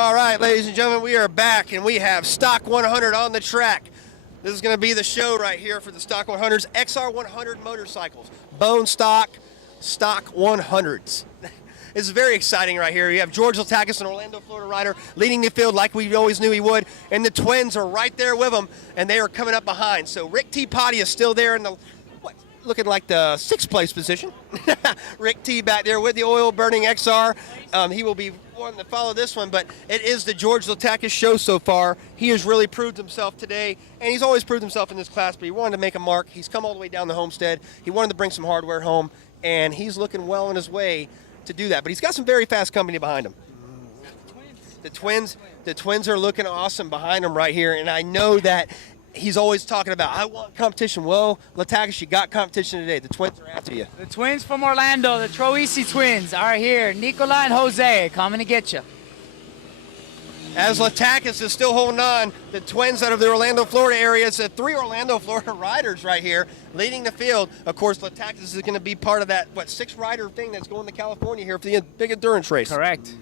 All right, ladies and gentlemen, we are back, and we have Stock 100 on the track. This is going to be the show right here for the Stock 100s, XR 100 motorcycles, bone stock, Stock 100s. This is very exciting right here. You have George Latakis, an Orlando, Florida rider, leading the field like we always knew he would, and the twins are right there with him, and they are coming up behind. So Rick T. Potty is still there in the, looking like the 6th place position. Rick T. back there with the oil-burning XR. He will be one to follow this one, but it is the George Latakis show so far. He has really proved himself today, and he's always proved himself in this class, but he wanted to make a mark. He's come all the way down the Homestead. He wanted to bring some hardware home, and he's looking well on his way to do that. But he's got some very fast company behind him. The twins are looking awesome behind him right here, and I know that he's always talking about, I want competition. Well, Latakis, you got competition today. The twins are after you. The twins from Orlando, the Troisi twins, are here. Nicola and Jose coming to get you. As Latakis is still holding on, the twins out of the Orlando, Florida area. It's 3 Orlando, Florida riders right here leading the field. Of course, Latakis is going to be part of that, 6-rider thing that's going to California here for the big endurance race. Correct.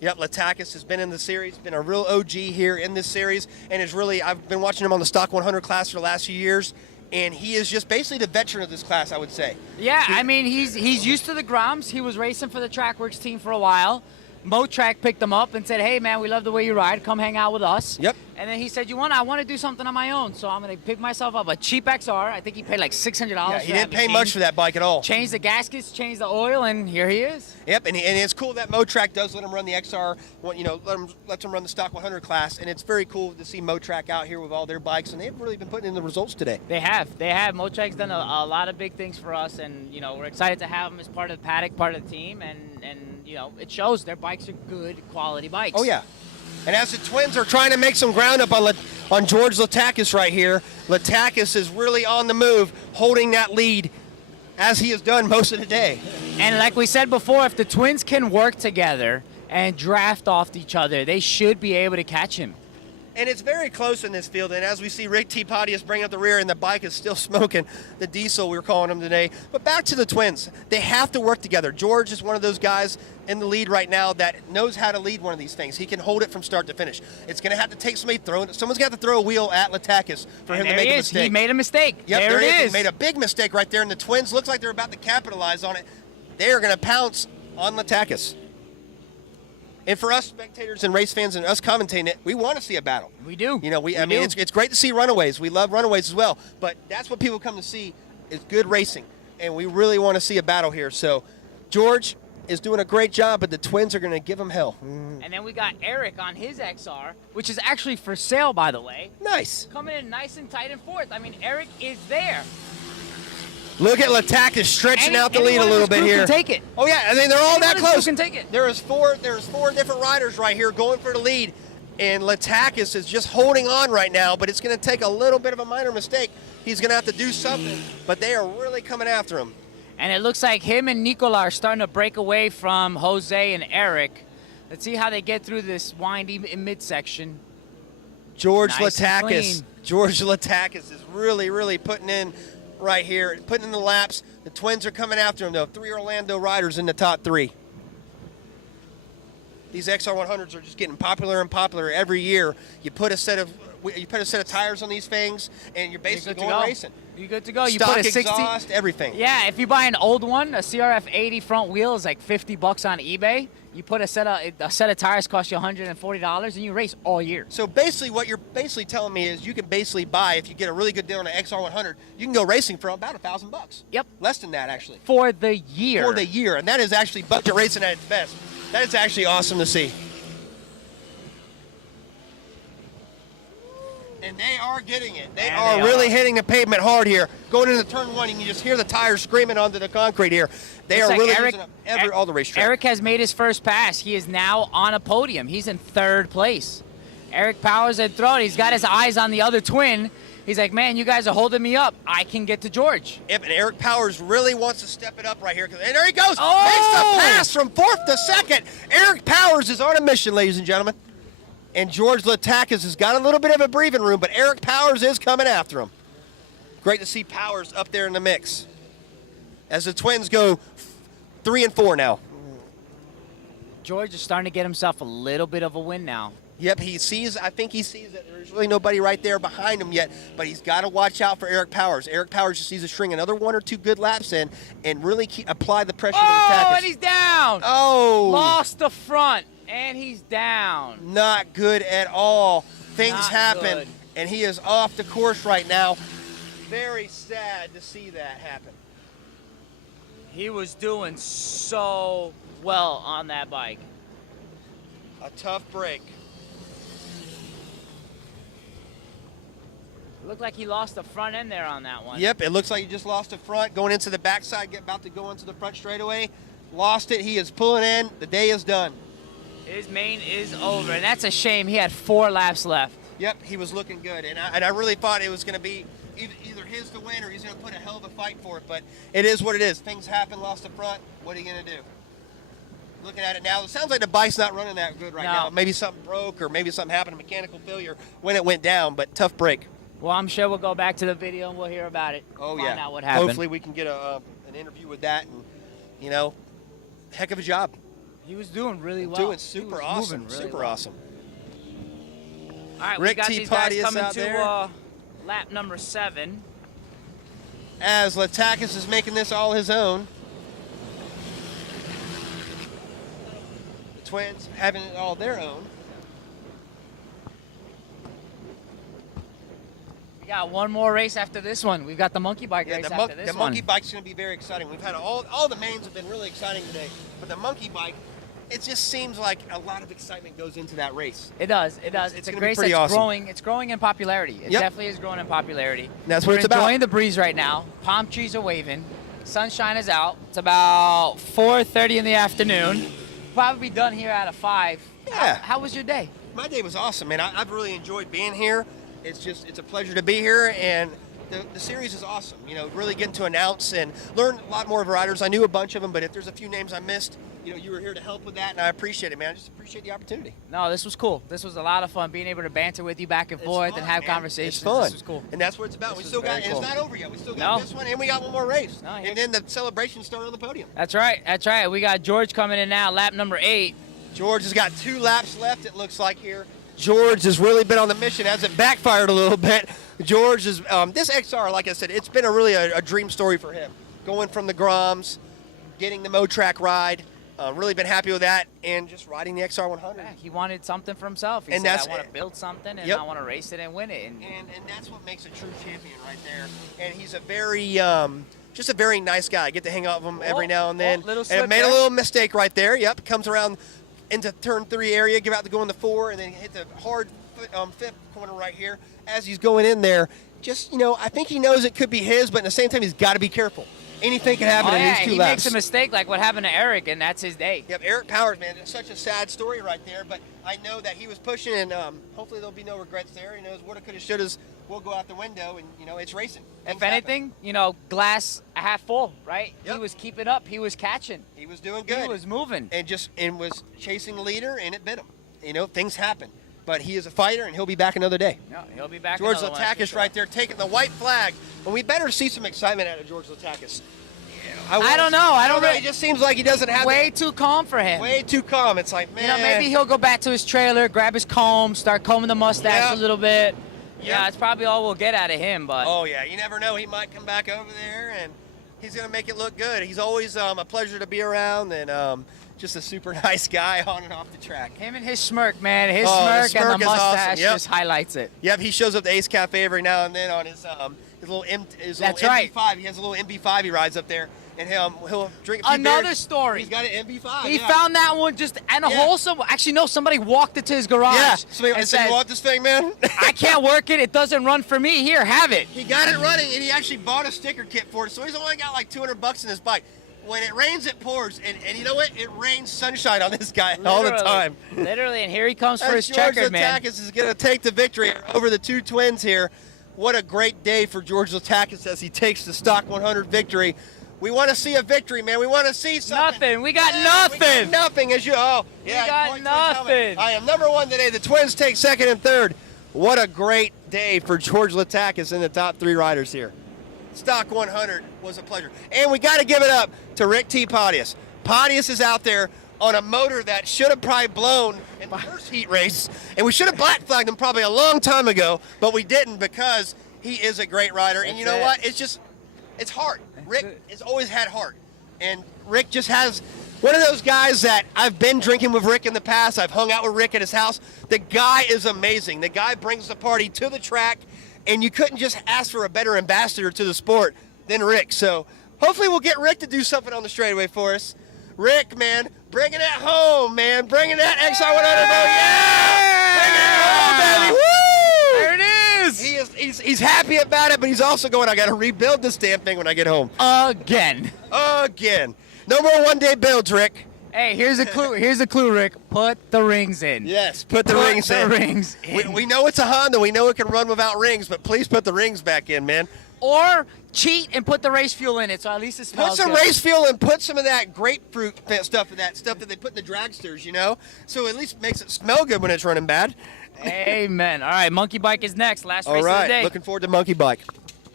Yep, Latakis has been in the series, been a real OG here in this series, and is really, I've been watching him on the Stock 100 class for the last few years, and he is just basically the veteran of this class, I would say. Yeah, I mean, he's used to the Groms. He was racing for the Trackworks team for a while. Motrack picked him up and said, hey, man, we love the way you ride. Come hang out with us. Yep. And then he said, I want to do something on my own, so I'm going to pick myself up a cheap XR. I think he paid like $600 Yeah, for he that didn't pay machine. much for that bike at all. Changed the gaskets, changed the oil, and here he is. Yep, and it's cool that Motrack does let him run the XR, lets him run the Stock 100 class, and it's very cool to see Motrack out here with all their bikes, and they've really been putting in the results today. They have. Motrack's done a lot of big things for us, and, we're excited to have them as part of the paddock, part of the team, and it shows their bikes are good quality bikes. Oh, yeah. And as the twins are trying to make some ground up on George Latakis right here, Latakis is really on the move, holding that lead as he has done most of the day. And like we said before, if the twins can work together and draft off each other, they should be able to catch him. And it's very close in this field, and as we see Rick T. Potty bring up the rear, and the bike is still smoking, the diesel we were calling him today. But back to the twins. They have to work together. George is one of those guys in the lead right now that knows how to lead one of these things. He can hold it from start to finish. It's going to have to take someone's going to have to throw a wheel at Latakis for him to make a mistake. He made a mistake. Yep, there it is. He made a big mistake right there, and the twins looks like they're about to capitalize on it. They are going to pounce on Latakis. And for us spectators and race fans and us commentating it, we want to see a battle. We do. It's great to see runaways. We love runaways as well. But that's what people come to see is good racing. And we really want to see a battle here. So George is doing a great job, but the twins are going to give him hell. And then we got Eric on his XR, which is actually for sale, by the way. Nice. Coming in nice and tight and fourth. I mean, Eric is there. Look at Latakis stretching out the lead a little bit here. Can take it. Oh yeah, I mean they're all that close. Can take it. There's four different riders right here going for the lead, and Latakis is just holding on right now. But it's going to take a little bit of a minor mistake. He's going to have to do something. But they are really coming after him. And it looks like him and Nicola are starting to break away from Jose and Eric. Let's see how they get through this windy midsection. George Nice Latakis is really putting in right here, putting in the laps. The twins are coming after him, though. 3 Orlando riders in the top 3. These XR100s are just getting popular and popular every year. You put a set of tires on these things, and you're basically going racing. You're good to go. You Stock put a 60, exhaust, everything. Yeah, if you buy an old one, a CRF 80 front wheel is like $50 on eBay. You put a set of tires cost you $140, and you race all year. So basically, what you're basically telling me is you can basically buy, if you get a really good deal on an XR100, you can go racing for about $1,000. Yep. Less than that, actually. For the year. For the year, and that is actually budget racing at its best. That is actually awesome to see. And they are getting it. They are really hitting the pavement hard here. Going into turn 1, you can just hear the tires screaming onto the concrete here. They are really using up all the racetrack. Eric has made his first pass. He is now on a podium. He's in 3rd place. Eric Powers had thrown. He's got his eyes on the other twin. He's like, man, you guys are holding me up. I can get to George. Yep, and Eric Powers really wants to step it up right here. And there he goes. Oh! Makes the pass from 4th to 2nd. Eric Powers is on a mission, ladies and gentlemen. And George Latakis has got a little bit of a breathing room, but Eric Powers is coming after him. Great to see Powers up there in the mix. As the twins go 3 and 4 now. George is starting to get himself a little bit of a win now. Yep, I think he sees that there's really nobody right there behind him yet, but he's got to watch out for Eric Powers. Eric Powers just needs to string another 1 or 2 good laps in and really apply the pressure to the Takis. And he's down. Oh. Lost the front, and he's down. Not good at all. Things Not happen, good. and he is off the course right now. Very sad to see that happen. He was doing so well on that bike. A tough break. It looked like he lost the front end there on that one. Yep, it looks like he just lost the front, going into the backside, about to go into the front straightaway. Lost it. He is pulling in. The day is done. His main is over, and that's a shame. He had 4 laps left. Yep, he was looking good, and I really thought it was going to be either his to win or he's going to put a hell of a fight for it, but it is what it is. Things happen, lost the front. What are you going to do? Looking at it now, it sounds like the bike's not running that good right now. Maybe something broke or maybe something happened, a mechanical failure when it went down, but tough break. Well, I'm sure we'll go back to the video and we'll hear about it. Oh, Find yeah. out what happened. Hopefully we can get an interview with that, and, you know, heck of a job. He was doing really well. Doing super awesome. Really super well. awesome. All right, Rick we got T. these guys Pontius coming out to there. lap number 7. As Latakis is making this all his own. The twins having it all their own. We got one more race after this one. We've got the monkey bike race after this the one. monkey bike's going to be very exciting. We've had all the mains have been really exciting today, but the monkey bike, it just seems like a lot of excitement goes into that race. It does. It does. It's a gonna be race pretty that's awesome. growing. It's growing in popularity. It Yep. definitely is growing in popularity. That's what We're it's about. enjoying the breeze right now. Palm trees are waving. Sunshine is out. It's about 4:30 in the afternoon. Probably be done here at a 5. Yeah. How was your day? My day was awesome, man. I've really enjoyed being here. It's a pleasure to be here, and the series is awesome. You know, really getting to announce and learn a lot more of riders. I knew a bunch of them, but if there's a few names I missed, you know, you were here to help with that, and I appreciate it, man. I just appreciate the opportunity. No, this was cool. This was a lot of fun, being able to banter with you back and forth Fun, and have man. conversations. It's fun. This was cool. And that's what it's about. We This still was got, very and cool. it's not over yet. We still got this one, and we got one more race. No, and then the celebration started on the podium. That's right. That's right. We got George coming in now, lap number 8. George has got 2 laps left, it looks like here. George has really been on the mission, hasn't backfired a little bit. George is, this XR, like I said, it's been a dream story for him. Going from the Groms, getting the Motrack ride, really been happy with that, and just riding the XR 100. Yeah, he wanted something for himself. He And said, that's I want to it. build something, and Yep. I want to race it and win it. And And that's what makes a true champion right there. And he's a very, just a very nice guy. I get to hang out with him every now and then. Little And slip I made a there. little mistake right there. Yep, comes around into turn 3 area, give out to go in the 4, and then hit the hard fifth corner right here. As he's going in there, just, you know, I think he knows it could be his, but at the same time, he's got to be careful. Anything can happen in these 2 he laps. makes a mistake like what happened to Eric, and that's his day. Yep, Eric Powers, man, it's such a sad story right there, but I know that he was pushing, and hopefully there'll be no regrets there. He knows woulda, coulda, shouldas will go out the window, and, you know, it's racing. If Things happen. anything, you know, glass half full, right? Yep. He was keeping up. He was catching. He was doing good. He was moving. And was chasing the leader, and it bit him. You know, things happen. But he is a fighter, and he'll be back another day. No, he'll be back. George another one, that's for Latakis sure. right there taking the white flag. And we better see some excitement out of George Latakis. I don't know. I don't know. really- It just seems like he doesn't have Way too calm for him. way too calm. It's like, man. You know, maybe he'll go back to his trailer, grab his comb, start combing the mustache Yeah. a little bit. Yeah, Yeah. it's probably all we'll get out of him, but Oh, yeah. You never know. He might come back over there, and he's going to make it look good. He's always a pleasure to be around, and just a super nice guy on and off the track. him and his smirk, man. His Oh, the smirk and smirk the is awesome. mustache Yep. just highlights it. Yep, he shows up to Ace Cafe every now and then on his little That's little right. MB5. He has a little MB5 he rides up there, and he'll drink a few Another beers. story. He's got an MB5. He yeah. found that one just and a Yeah. wholesome. Actually, no, somebody walked it to his garage. Yeah. Somebody and said, said, "You want this thing, man?" I can't work it. It doesn't run for me. Here, have it. He got it running, and he actually bought a sticker kit for it. So he's only got like $200 in his bike. When it rains, it pours, and you know what? It rains sunshine on this guy all the Literally. time. Literally, and here he comes for As his George checkered, man. Latakis is going to take the victory over the 2 twins here. What a great day for George Latakis as he takes the Stock 100 victory. We want to see a victory, man. We want to see something. Nothing. We got Yeah, nothing. We got nothing. As you, oh, yeah. We got point to his helmet. nothing. I am number 1 today. The twins take 2nd and 3rd. What a great day for George Latakis in the top 3 riders here. Stock 100 was a pleasure. And we got to give it up to Rick T. Pontius. Pontius is out there on a motor that should have probably blown in the first heat race, and we should have black flagged him probably a long time ago, but we didn't because he is a great rider. And you know what? It's heart. Rick has always had heart, and Rick just has one of those guys that I've been drinking with Rick in the past. I've hung out with Rick at his house. The guy is amazing. The guy brings the party to the track, and you couldn't just ask for a better ambassador to the sport than Rick. So hopefully we'll get Rick to do something on the straightaway for us. Rick, man, bringing it home, man. Bringing that XR100, yeah! Bring it home, baby! Woo! There it is! He's happy about it, but he's also going, I got to rebuild this damn thing when I get home. Again. No more one-day builds, Rick. Hey, here's a clue. Here's a clue, Rick. Put the rings in. Yes, put the rings in. We know it's a Honda. We know it can run without rings, but please put the rings back in, man. Or cheat and put the race fuel in it, so at least it smells good. Put some race fuel and put some of that grapefruit stuff that they put in the dragsters, you know? So at least makes it smell good when it's running bad. Amen. All right, Monkey Bike is next. Last race of the day. All right, looking forward to Monkey Bike.